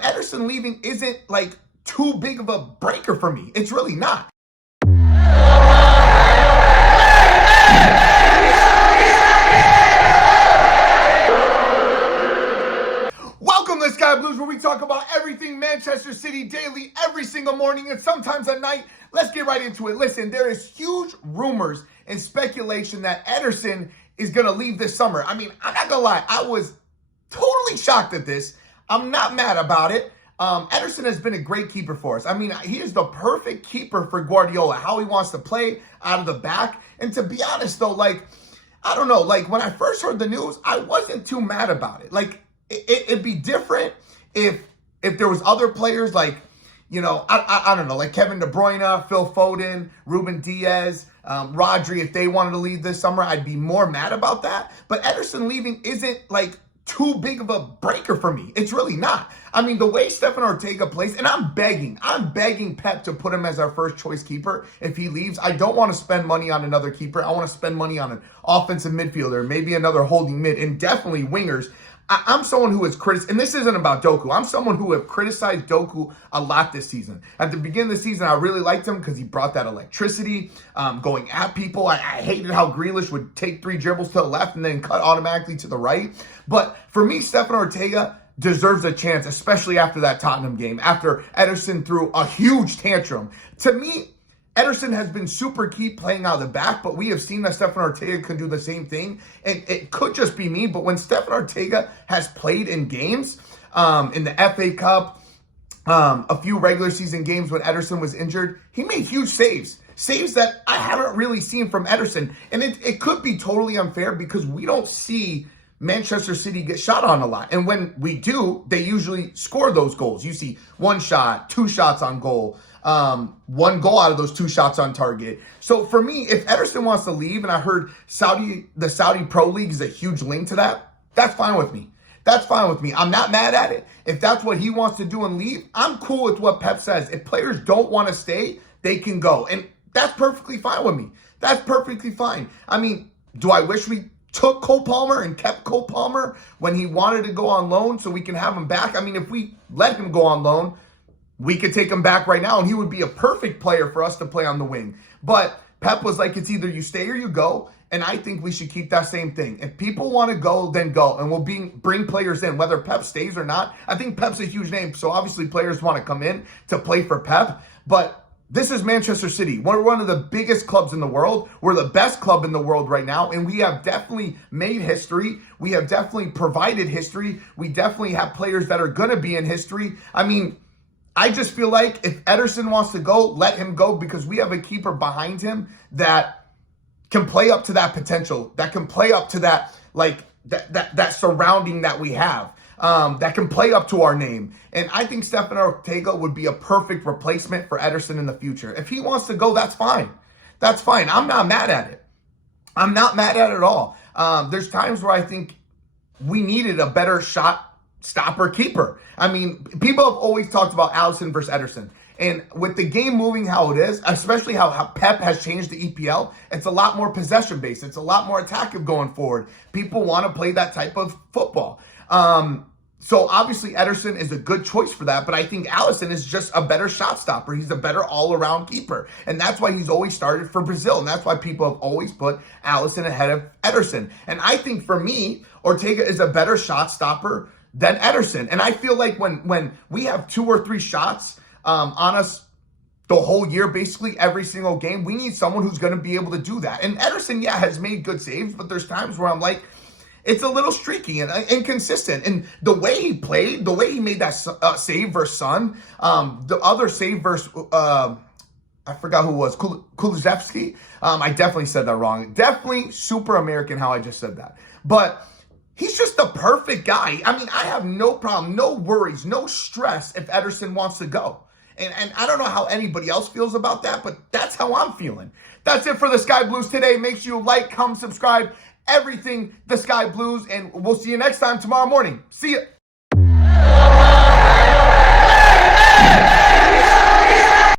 Ederson leaving isn't like too big of a breaker for me. It's really not. Welcome to Sky Blues, where we talk about everything Manchester City daily, every single morning, and sometimes at night. Let's get right into it. Listen, there is huge rumors and speculation that Ederson is going to leave this summer. I mean, I'm not going to lie. I was totally shocked at this. I'm not mad about it. Ederson has been a great keeper for us. I mean, he is the perfect keeper for Guardiola, how he wants to play out of the back. And to be honest, though, I don't know, when I first heard the news, I wasn't too mad about it. It'd be different if there was other players I don't know, like Kevin De Bruyne, Phil Foden, Ruben Diaz, Rodri. If they wanted to leave this summer, I'd be more mad about that. But Ederson leaving isn't too big of a breaker for me. It's really not. I mean, the way Stefan Ortega plays, and I'm begging Pep to put him as our first choice keeper if he leaves. I don't want to spend money on another keeper. I want to spend money on an offensive midfielder, maybe another holding mid, and definitely wingers. I'm someone who is and this isn't about Doku. I'm someone who have criticized Doku a lot this season. At the beginning of the season, I really liked him because he brought that electricity, going at people. I hated how Grealish would take 3 dribbles to the left and then cut automatically to the right. But for me, Stefan Ortega deserves a chance, especially after that Tottenham game, after Ederson threw a huge tantrum. To me, Ederson has been super key playing out of the back, but we have seen that Stefan Ortega can do the same thing. And it could just be me, but when Stefan Ortega has played in games, in the FA Cup, a few regular season games when Ederson was injured, he made huge saves. Saves that I haven't really seen from Ederson. And it could be totally unfair because we don't see Manchester City get shot on a lot. And when we do, they usually score those goals. You see 1 shot, 2 shots on goal, 1 goal out of those 2 shots on target. So for me, if Ederson wants to leave, and I heard the Saudi Pro League is a huge link to that, that's fine with me. That's fine with me. I'm not mad at it. If that's what he wants to do and leave, I'm cool with what Pep says. If players don't want to stay, they can go. And that's perfectly fine with me. That's perfectly fine. I mean, do I wish we took Cole Palmer and kept Cole Palmer when he wanted to go on loan so we can have him back? I mean, if we let him go on loan, we could take him back right now and he would be a perfect player for us to play on the wing. But Pep was like, it's either you stay or you go. And I think we should keep that same thing. If people want to go, then go. And we'll bring players in, whether Pep stays or not. I think Pep's a huge name. So obviously players want to come in to play for Pep. But this is Manchester City. We're one of the biggest clubs in the world. We're the best club in the world right now. And we have definitely made history. We have definitely provided history. We definitely have players that are going to be in history. I mean, I just feel like if Ederson wants to go, let him go, because we have a keeper behind him that can play up to that potential, that can play up to that, that surrounding that we have. That can play up to our name. And I think Stefan Ortega would be a perfect replacement for Ederson in the future. If he wants to go, that's fine. That's fine. I'm not mad at it. I'm not mad at it at all. There's times where I think we needed a better shot stopper keeper. I mean, people have always talked about Alisson versus Ederson. And with the game moving how it is, especially how Pep has changed the EPL, it's a lot more possession-based. It's a lot more attacking going forward. People want to play that type of football. So obviously Ederson is a good choice for that, but I think Alisson is just a better shot stopper. He's a better all-around keeper. And that's why he's always started for Brazil. And that's why people have always put Alisson ahead of Ederson. And I think for me, Ortega is a better shot stopper than Ederson. And I feel like when we have 2 or 3 shots on us the whole year, basically every single game, we need someone who's going to be able to do that. And Ederson, yeah, has made good saves, but there's times where I'm like, it's a little streaky and inconsistent. And the way he played, the way he made that save versus Son, the other save versus, I forgot who it was, Kulusevski. I definitely said that wrong. Definitely super American how I just said that. But he's just the perfect guy. I mean, I have no problem, no worries, no stress if Ederson wants to go. And I don't know how anybody else feels about that, but that's how I'm feeling. That's it for the Sky Blues today. Make sure you like, comment, subscribe, everything the Sky Blues, and we'll see you next time tomorrow morning. See ya.